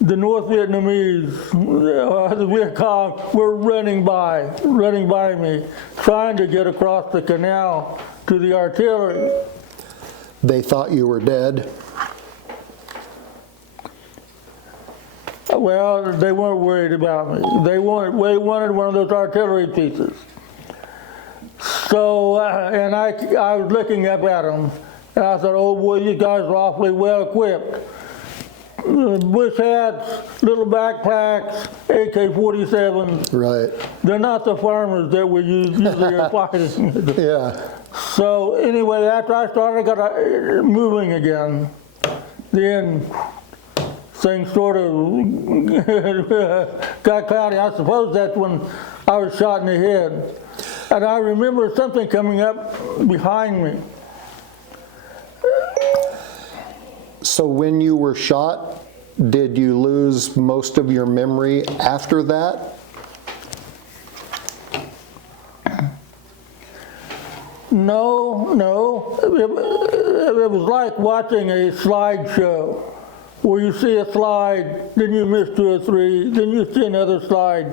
the North Vietnamese, the Viet Cong, were running by me, trying to get across the canal to the artillery. They thought you were dead. Well, they weren't worried about me. They wanted one of those artillery pieces. So, and I was looking up at them, and I thought, oh boy, you guys are awfully well equipped. Bush hats, little backpacks, AK-47s. Right. They're not the farmers that we usually are fighting. Yeah. So anyway, after I started moving again, then things sort of got cloudy. I suppose that's when I was shot in the head. And I remember something coming up behind me. So when you were shot, did you lose most of your memory after that? No. It was like watching a slideshow where you see a slide, then you miss 2 or 3, then you see another slide.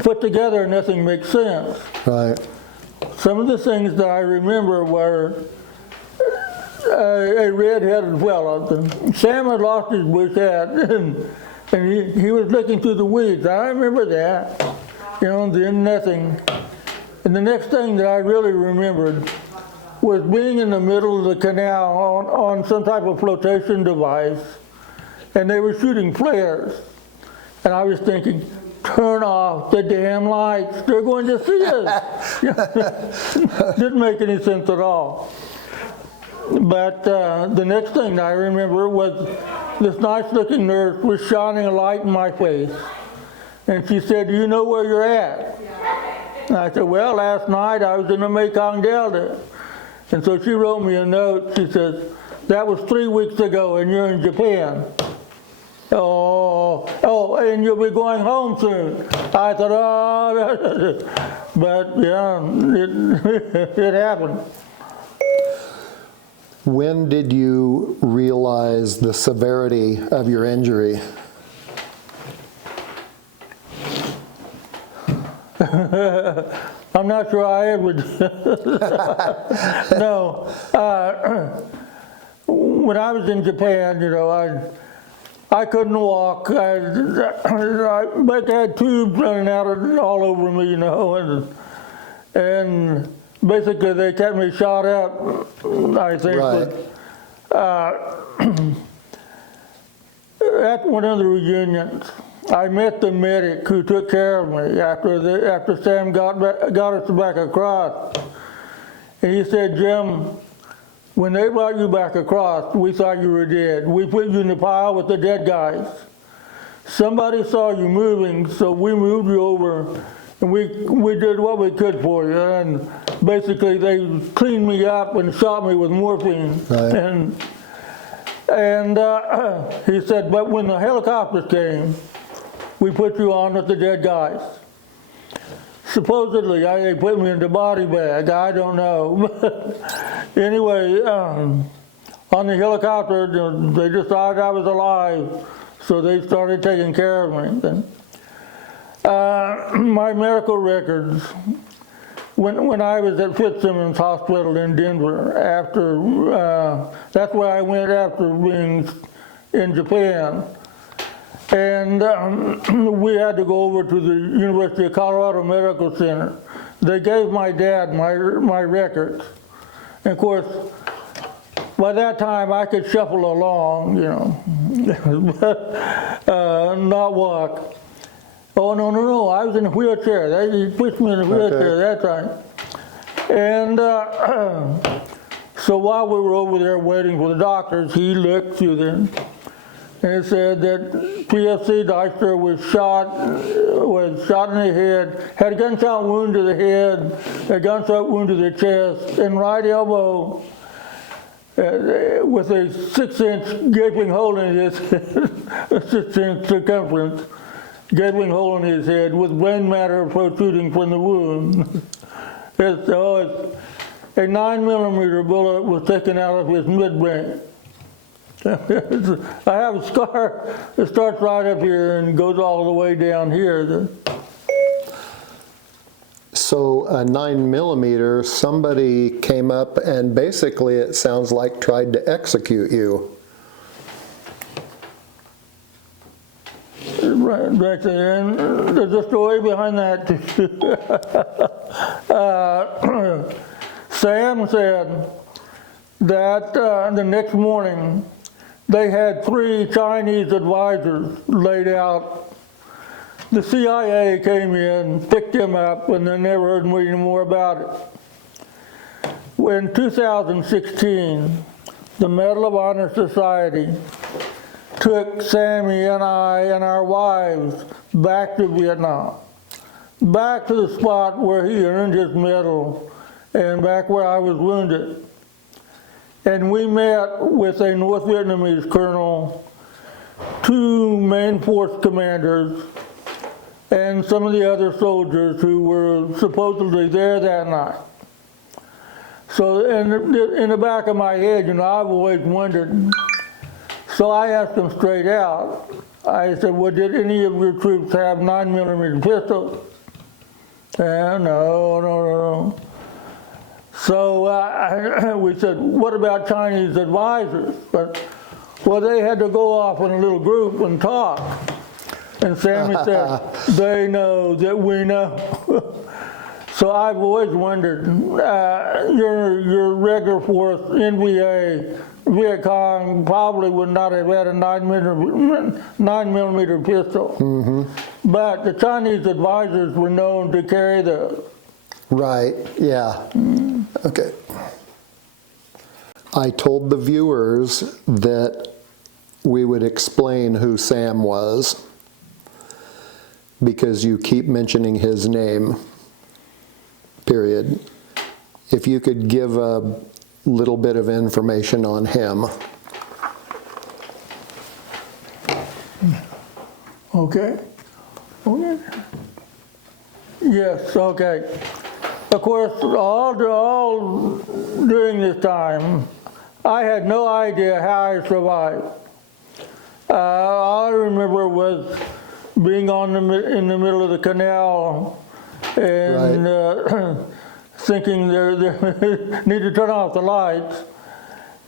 Put together, nothing makes sense. Right. Some of the things that I remember were a red-headed fellow. Sam had lost his bush hat, and he was looking through the weeds. I remember that, and then nothing. And the next thing that I really remembered was being in the middle of the canal on some type of flotation device, and they were shooting flares. And I was thinking, turn off the damn lights. They're going to see us. Didn't make any sense at all. But the next thing I remember was this nice-looking nurse was shining a light in my face. And she said, do you know where you're at? And I said, well, last night I was in the Mekong Delta. And so she wrote me a note. She says, that was 3 weeks ago and you're in Japan. Oh, and you'll be going home soon. I thought, oh, but yeah, it happened. When did you realize the severity of your injury? I'm not sure I ever did. No. When I was in Japan, I couldn't walk. I had tubes running out all over me, and basically they kept me shot up, I think. Right. But, at one of the reunions, I met the medic who took care of me after Sam got us back across. And he said, Jim, when they brought you back across, we thought you were dead. We put you in the pile with the dead guys. Somebody saw you moving, so we moved you over, and we did what we could for you. And basically, they cleaned me up and shot me with morphine. Right. And he said, but when the helicopters came, we put you on with the dead guys. Supposedly, they put me in the body bag. I don't know. Anyway, on the helicopter, they decided I was alive, so they started taking care of me. My medical records, when I was at Fitzsimmons Hospital in Denver, that's where I went after being in Japan. And we had to go over to the University of Colorado Medical Center. They gave my dad my records. And of course, by that time I could shuffle along, but not walk. Oh, no, I was in a wheelchair. They pushed me in a wheelchair that time. And so while we were over there waiting for the doctors, he looked through them. And it said that PFC Deister was shot in the head, had a gunshot wound to the head, a gunshot wound to the chest, and right elbow with a 6-inch gaping hole in his head, a 6-inch circumference, gaping hole in his head with brain matter protruding from the wound. A 9mm bullet was taken out of his midbrain. I have a scar that starts right up here and goes all the way down here. So a 9mm, somebody came up and basically it sounds like tried to execute you. Right there, and there's a story behind that too. Sam said that the next morning they had 3 Chinese advisors laid out. The CIA came in, picked him up, and they never heard any more about it. In 2016, the Medal of Honor Society took Sammy and I and our wives back to Vietnam, back to the spot where he earned his medal and back where I was wounded. And we met with a North Vietnamese colonel, 2 main force commanders, and some of the other soldiers who were supposedly there that night. So in the back of my head, I've always wondered. So I asked them straight out. I said, well, did any of your troops have 9mm pistols? No. So we said, what about Chinese advisors? Well, they had to go off in a little group and talk. And Sammy said, they know that we know. So I've always wondered, your regular force, NVA, Viet Cong probably would not have had a 9mm pistol. Mm-hmm. But the Chinese advisors were known to carry those. Right, yeah. Okay. I told the viewers that we would explain who Sam was because you keep mentioning his name, period. If you could give a little bit of information on him. Okay. Yes, okay. Of course, all during this time, I had no idea how I survived. All I remember was being in the middle of the canal and right. Thinking they need to turn off the lights.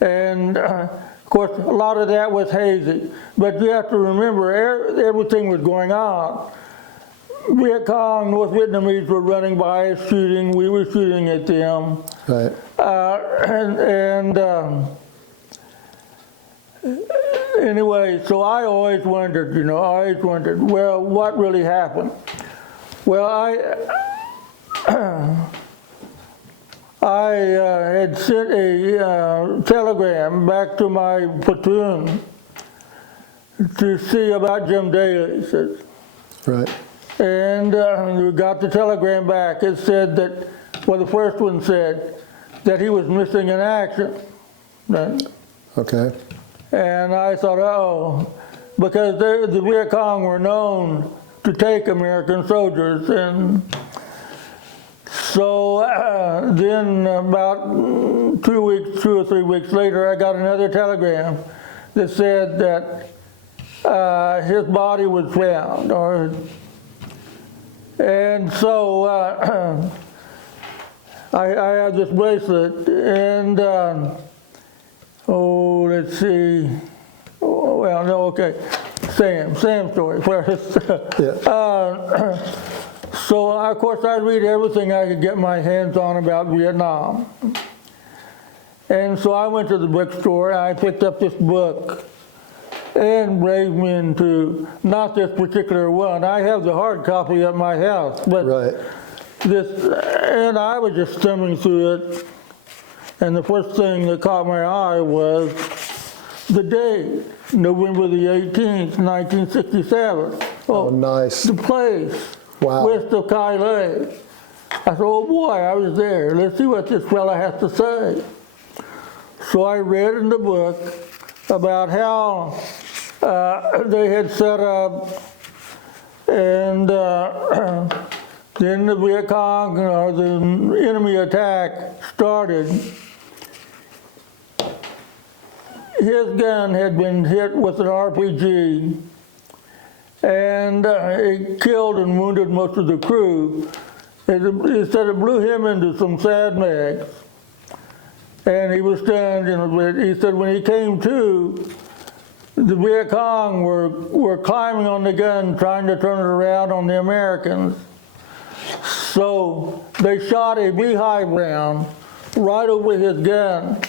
And of course, a lot of that was hazy. But you have to remember, everything was going on. Viet Cong, North Vietnamese were running by us shooting. We were shooting at them. Right. Anyway, so I always wondered, well, what really happened? Well, I had sent a telegram back to my platoon to see about Jim Daly. Right. And we got the telegram back. It said that, well, the first one said that he was missing in action. Okay. And I thought, oh, because the Viet Cong were known to take American soldiers. And so then about 2 or 3 weeks later, I got another telegram that said that his body was found. And so I had this bracelet, and let's see. Oh, well, no, okay. Sam story first. Yeah. So, of course, I read everything I could get my hands on about Vietnam. And so I went to the bookstore, and I picked up this book, and braved me into, not this particular one. I have the hard copy at my house, but right. And I was just thumbing through it, and the first thing that caught my eye was the date, November the 18th, 1967. Oh, nice. The place. Wow. West of Kai Lake. I said, oh boy, I was there. Let's see what this fella has to say. So I read in the book about how they had set up, and then the Viet Cong, or the enemy attack started. his gun had been hit with an RPG, and it killed and wounded most of the crew. It said it blew him into some sand bags, and he was stunned. He said when he came to, the Viet Cong were climbing on the gun, trying to turn it around on the Americans. So they shot a beehive round right over his gun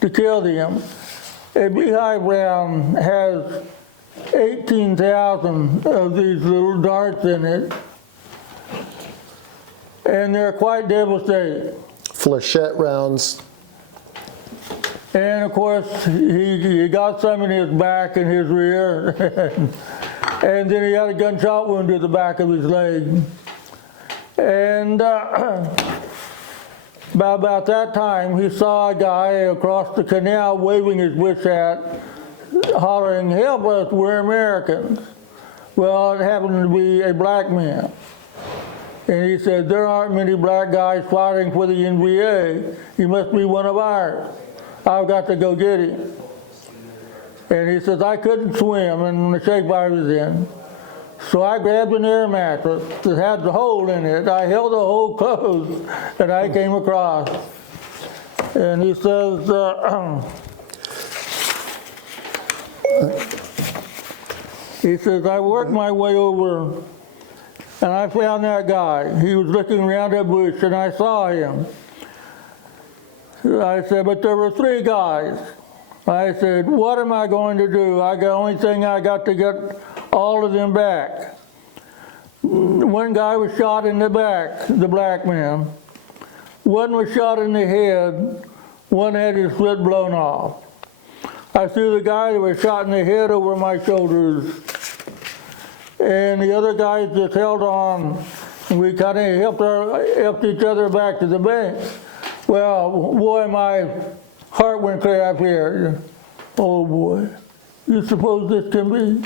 to kill him. A beehive round has 18,000 of these little darts in it, and they're quite devastating. Flechette rounds. And of course, he got some in his back and his rear, and then he had a gunshot wound to the back of his leg. And about that time, he saw a guy across the canal waving his bush hat, hollering, "Help us, we're Americans." Well, it happened to be a black man. And he said, "There aren't many black guys fighting for the NVA. He must be one of ours. I've got to go get him." And he says, "I couldn't swim," and the shape I was in. So I grabbed an air mattress that had the hole in it. I held the hole closed, and I came across. And he says, I worked my way over, and I found that guy. He was looking around that bush, and I saw him. I said, but there were 3 guys. I said, what am I going to do? The only thing I got to get all of them back. One guy was shot in the back, the black man. One was shot in the head. One had his foot blown off. I threw the guy that was shot in the head over my shoulders, and the other guys just held on. We kind of helped each other back to the bank. Well, boy, my heart went clear up here. Oh boy, you suppose this can be?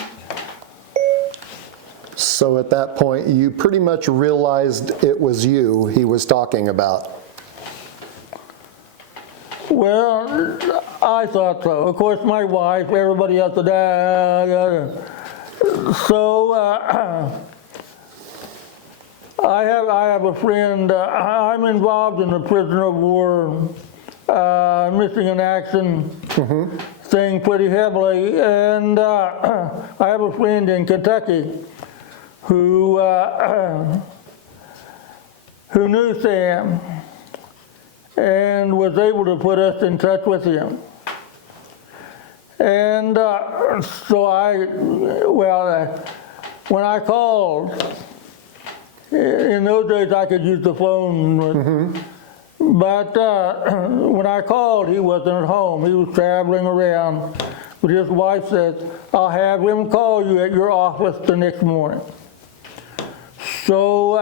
So at that point, you pretty much realized it was you he was talking about. Well, I thought so. Of course, my wife, everybody else said, So I have a friend. I'm involved in the prisoner of war, missing in action thing pretty heavily, and I have a friend in Kentucky who knew Sam and was able to put us in touch with him. And so when I called, in those days I could use the phone, but when I called, he wasn't at home. He was traveling around. But his wife said, I'll have him call you at your office the next morning. So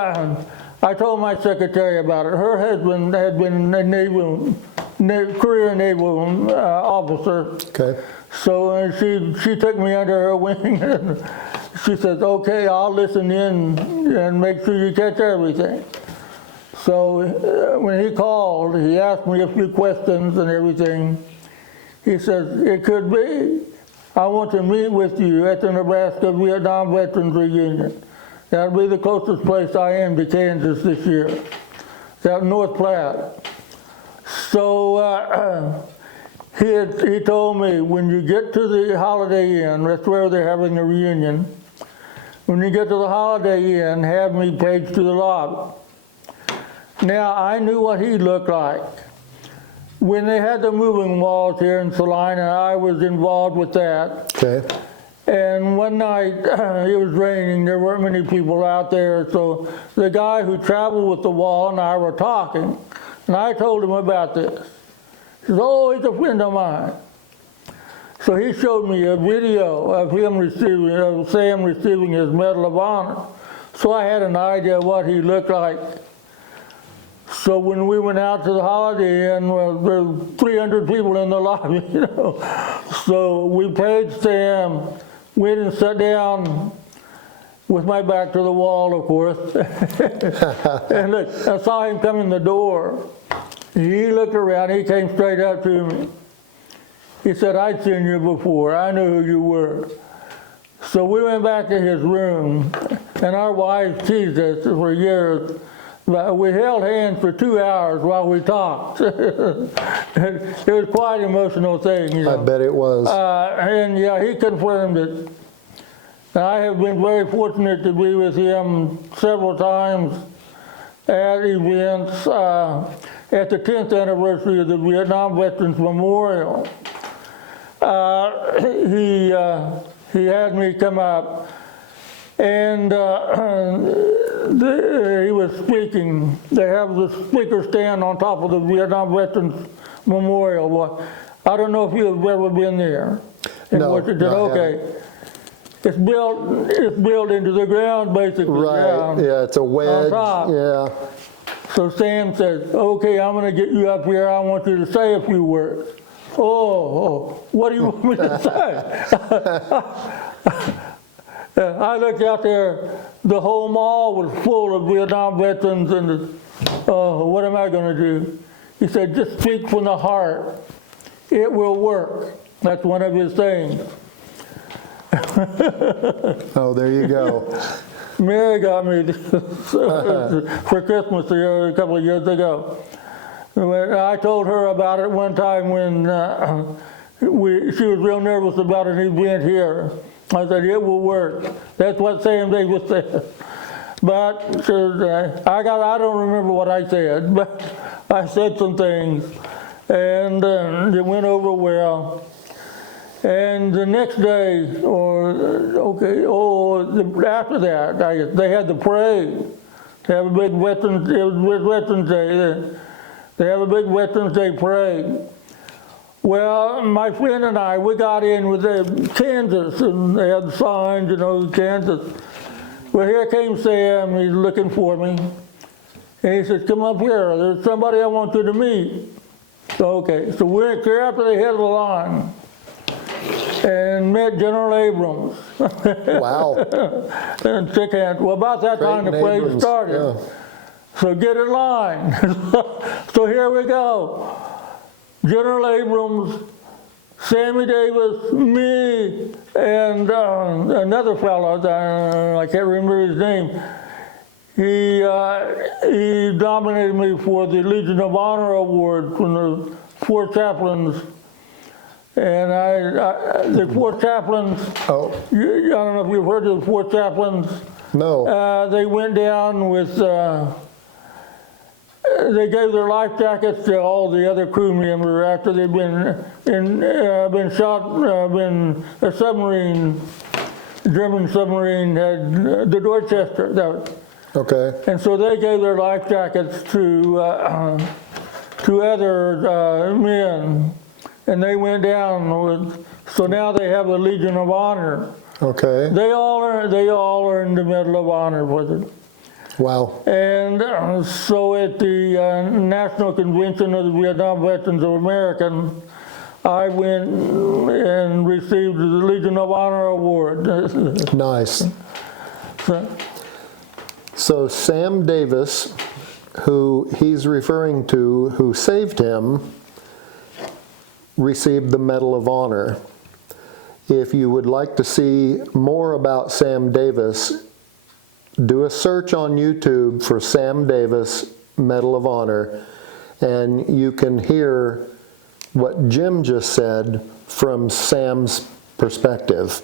I told my secretary about it. Her husband had been a career naval officer. Okay. So she took me under her wing, and she said, okay, I'll listen in and make sure you catch everything. So when he called, he asked me a few questions and everything. He said, it could be. I want to meet with you at the Nebraska Vietnam Veterans Reunion. That'll be the closest place I am to Kansas this year. It's out in North Platte. So he told me, when you get to the Holiday Inn, that's where they're having a reunion, when you get to the Holiday Inn, have me paged to the lobby. Now, I knew what he looked like. When they had the moving walls here in Salina, I was involved with that. Okay. And one night, it was raining, there weren't many people out there, so the guy who traveled with the wall and I were talking, and I told him about this. He says, oh, he's a friend of mine. So he showed me a video of Sam receiving his Medal of Honor. So I had an idea of what he looked like. So when we went out to the Holiday Inn, well, there were 300 people in the lobby, So we paged Sam, went and sat down with my back to the wall, of course. And look, I saw him come in the door. He looked around, he came straight up to me. He said, I'd seen you before. I knew who you were. So we went back to his room, and our wives teased us for years. But we held hands for 2 hours while we talked. It was quite an emotional thing, you know. I bet it was. And yeah, he confirmed it. I have been very fortunate to be with him several times at events. At the 10th anniversary of the Vietnam Veterans Memorial, he had me come up, and he was speaking. They have the speaker stand on top of the Vietnam Veterans Memorial. Well, I don't know if you have ever been there. No, okay. It's built into the ground, basically. Right, yeah, it's a wedge, yeah. So Sam says, okay, I'm going to get you up here. I want you to say a few words. Oh, what do you want me to say? I looked out there. The whole mall was full of Vietnam veterans, and what am I going to do? He said, just speak from the heart. It will work. That's one of his sayings. Oh, there you go. Mary got me for Christmas a couple of years ago. I told her about it one time when she was real nervous about an event here. I said, it will work. That's what Sam Davis said. But I don't remember what I said, but I said some things, and it went over well. And the next day, after that, they had the parade. They have a big Veterans Day. They have a big Veterans Day parade. Well, my friend and I, we got in with Kansas, and they had the signs, Kansas. Well, here came Sam. He's looking for me. And he says, come up here. There's somebody I want you to meet. So we went clear up to the head of the line and met General Abrams. Wow. And shook hands. Well, about that time the parade started. Yeah. So get in line. So here we go. General Abrams, Sammy Davis, me, and another fellow, I can't remember his name. He nominated me for the Legion of Honor Award from the 4 chaplains. And the 4 chaplains, I don't know if you've heard of the 4 chaplains. No. They went down with, they gave their life jackets to all the other crew members after they'd been shot, a submarine, German submarine had the Dorchester. Okay. And so they gave their life jackets to other men. And they went down so now they have a Legion of Honor. Okay. They all earned the Medal of Honor with it. Wow. And so at the National Convention of the Vietnam Veterans of America, I went and received the Legion of Honor Award. Nice. So Sam Davis, who he's referring to, who saved him, received the Medal of Honor. If you would like to see more about Sam Davis, do a search on YouTube for Sam Davis Medal of Honor, and you can hear what Jim just said from Sam's perspective.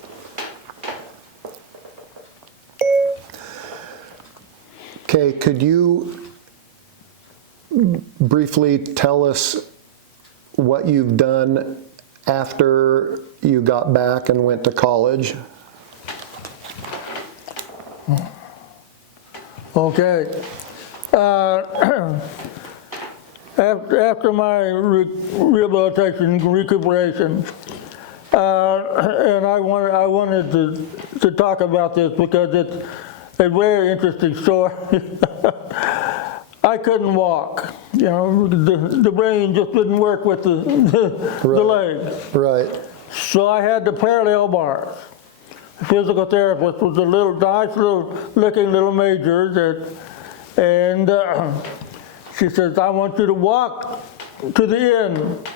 Okay, could you briefly tell us what you've done after you got back and went to college? Okay. After my rehabilitation, recuperation, and I wanted to talk about this because it's a very interesting story. I couldn't walk. The brain just didn't work with the legs. Right. So I had the parallel bars. The physical therapist was a nice looking little major and she says, I want you to walk to the end.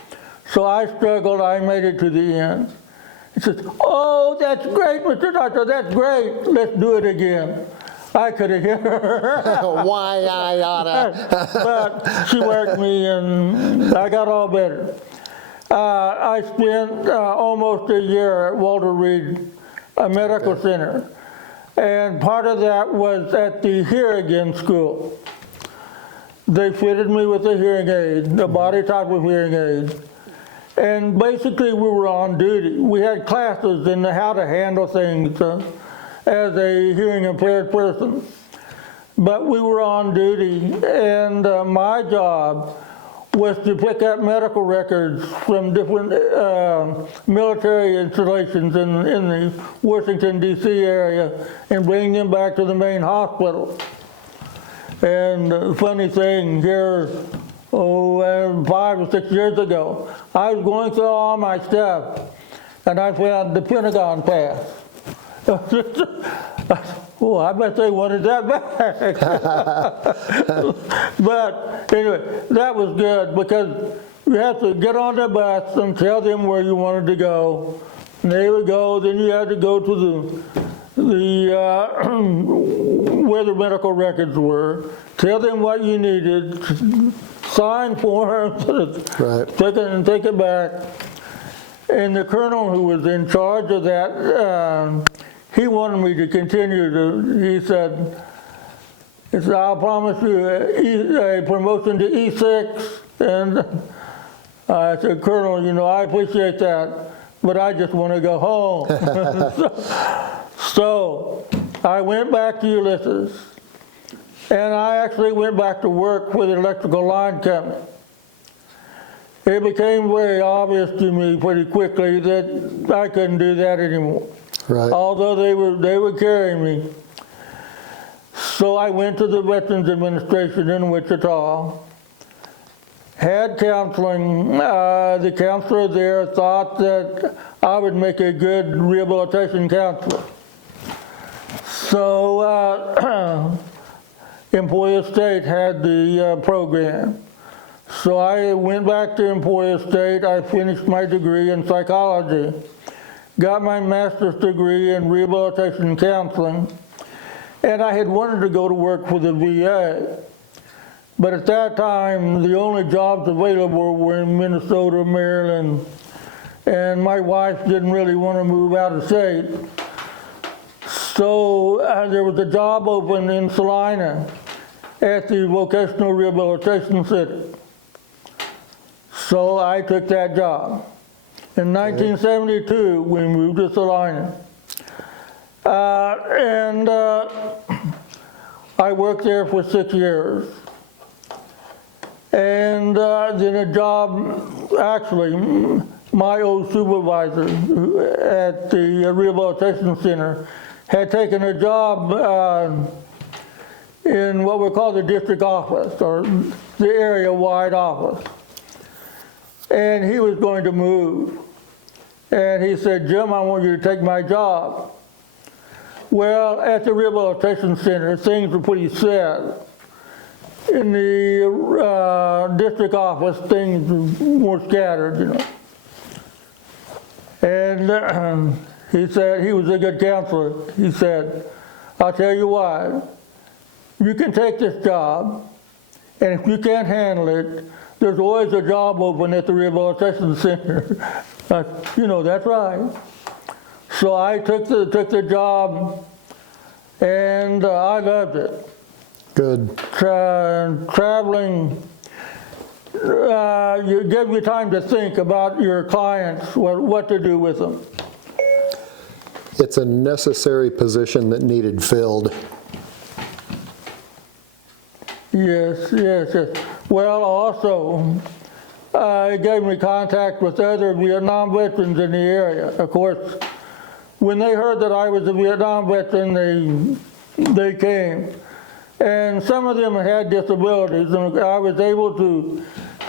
So I struggled. I made it to the end. He says, "Oh, that's great, Mr. Doctor. That's great. Let's do it again." I could have hit her. Why I oughta. But she worked me, and I got all better. I spent almost a year at Walter Reed Medical Center, and part of that was at the hearing school. They fitted me with a hearing aid, a body type of hearing aid, and basically we were on duty. We had classes in how to handle things as a hearing impaired person, but we were on duty, and my job was to pick up medical records from different military installations in the Washington, D.C. area and bring them back to the main hospital. And the funny thing here, 5 or 6 years ago, I was going through all my stuff, and I found the Pentagon pass. Oh, I bet they wanted that back. But anyway, that was good because you have to get on the bus and tell them where you wanted to go. And they would go, then you had to go to where the medical records were, tell them what you needed, sign forms, Right. take it back. And the colonel who was in charge of that, he wanted me to continue he said, "I'll promise you a promotion to E6." And I said, "Colonel, I appreciate that, but I just want to go home." So I went back to Ulysses, and I actually went back to work for the electrical line company. It became very obvious to me pretty quickly that I couldn't do that anymore. Right. Although they were carrying me. So I went to the Veterans Administration in Wichita, had counseling. The counselor there thought that I would make a good rehabilitation counselor. So Employer State had the program. So I went back to Employer State. I finished my degree in psychology, got my master's degree in rehabilitation counseling, and I had wanted to go to work for the VA. But at that time, the only jobs available were in Minnesota, Maryland, and my wife didn't really want to move out of state. So there was a job open in Salina at the Vocational Rehabilitation Center. So I took that job. In 1972, we moved to Salina. And I worked there for 6 years. And then a job, actually, my old supervisor at the rehabilitation center had taken a job in what we call the district office, or the area-wide office. And he was going to move. And he said, "Jim, I want you to take my job." Well, at the rehabilitation center, things were pretty sad. In the district office, things were more scattered, And he said, he was a good counselor. He said, "I'll tell you what, you can take this job, and if you can't handle it, there's always a job open at the rehabilitation center." That's right. So I took the job, and I loved it. Good. Traveling, you give you time to think about your clients, what to do with them. It's a necessary position that needed filled. Yes. Well, also, it gave me contact with other Vietnam veterans in the area. Of course, when they heard that I was a Vietnam veteran, they came. And some of them had disabilities, and I was able to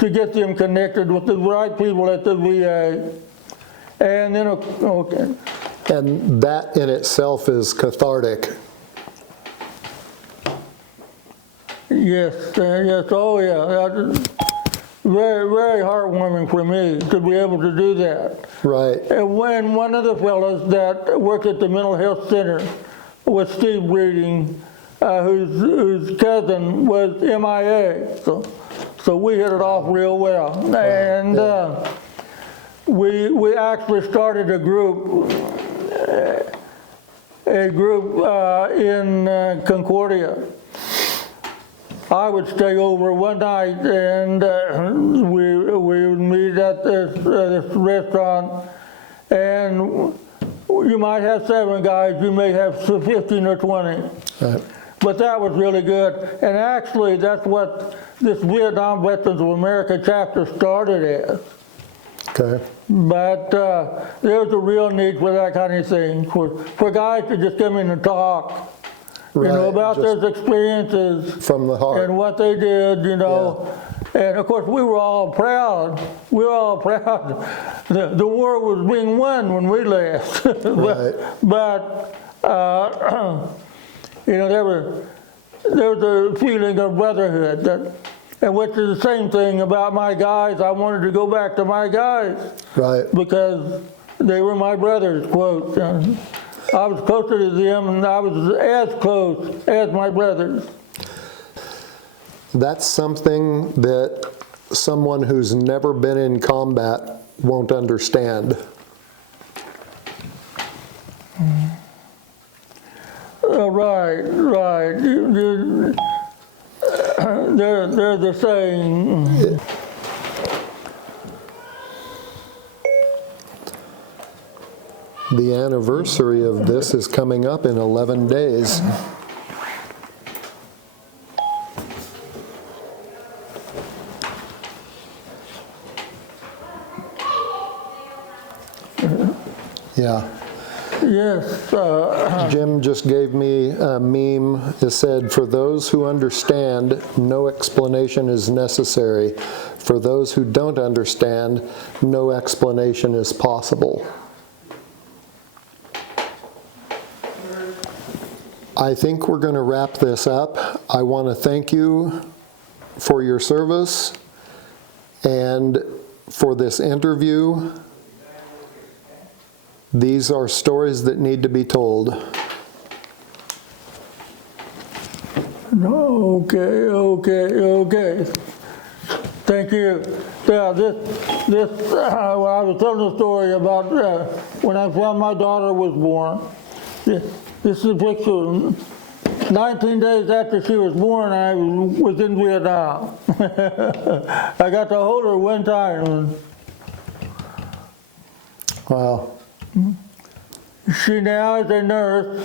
get them connected with the right people at the VA. And then, okay. And that in itself is cathartic. Yes, oh yeah. very, very heartwarming for me to be able to do that. Right. And when one of the fellows that worked at the mental health center was Steve Breeding, whose cousin was MIA. So we hit it off real well. And we actually started a group in Concordia. I would stay over one night, and we would meet at this restaurant, and you might have 7 guys, you may have 15 or 20. Right. But that was really good, and actually that's what this Vietnam Veterans of America chapter started as. Okay. But there's a real need for that kind of thing, for guys to just come in and talk. Right, You know, about just their experiences from the heart. and what they did, you know. And of course, we were all proud. We were all proud. The war was being won when we left. Right. But you know, there was a feeling of brotherhood, and which is the same thing about my guys. I wanted to go back to my guys. Right. Because they were my brothers, quote. I was closer to them, and I was as close as my brothers. That's something that someone who's never been in combat won't understand. Right. There's a saying. The anniversary of this is coming up in 11 days. Yeah. Yes. Jim just gave me a meme that said, "For those who understand, no explanation is necessary. For those who don't understand, no explanation is possible." I think we're going to wrap this up. I want to thank you for your service and for this interview. These are stories that need to be told. Okay. Thank you. Yeah, well, I was telling a story about when I found my daughter was born. This is a picture. 19 days after she was born, I was in Vietnam. I got to hold her one time. Wow. She now is a nurse.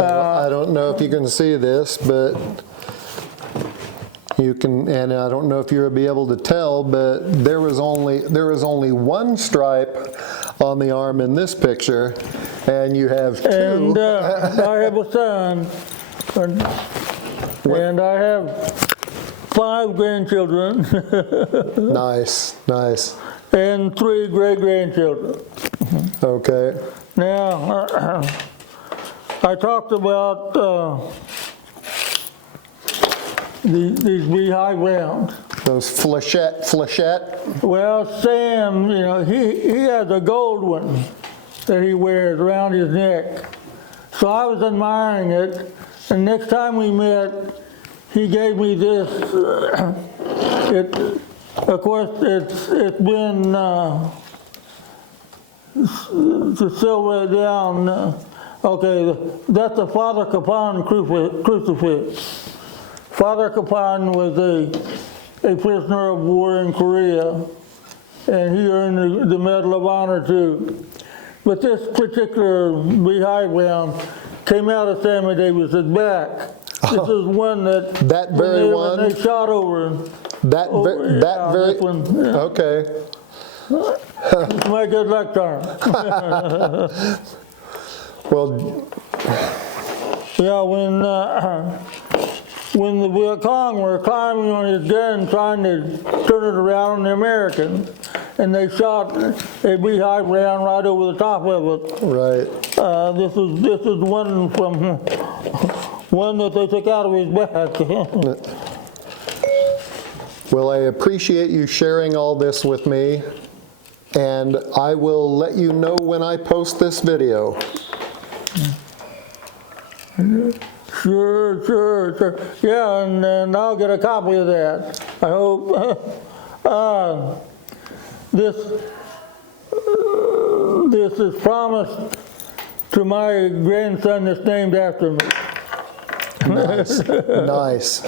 I don't know if you can see this, but you can, and I don't know if you'll be able to tell, but there is only one stripe on the arm in this picture, and you have 2. And I have a son, and I have 5 grandchildren. Nice. And 3 great-grandchildren. Okay. Now, I talked about these beehive rounds. Those flechette. Well, Sam, you know, he has a gold one that he wears around his neck. So I was admiring it, and next time we met, he gave me this. Of course, it's been to silver it down. Okay, that's the Father Capon crucifix. Father Capon was a prisoner of war in Korea, and he earned the Medal of Honor too. But this particular beehive round came out of Sammy Davis's back. This is one that very one? when they shot over. That very this one, yeah. Okay. It's my good luck charm. Well, Yeah, when the Viet Cong were climbing on his gun trying to turn it around on the Americans, and they shot a beehive round right over the top of it. right. This is one from one that they took out of his back. Well, I appreciate you sharing all this with me, and I will let you know when I post this video. Sure. Yeah, and I'll get a copy of that. I hope. This is promised to my grandson that's named after me. Nice.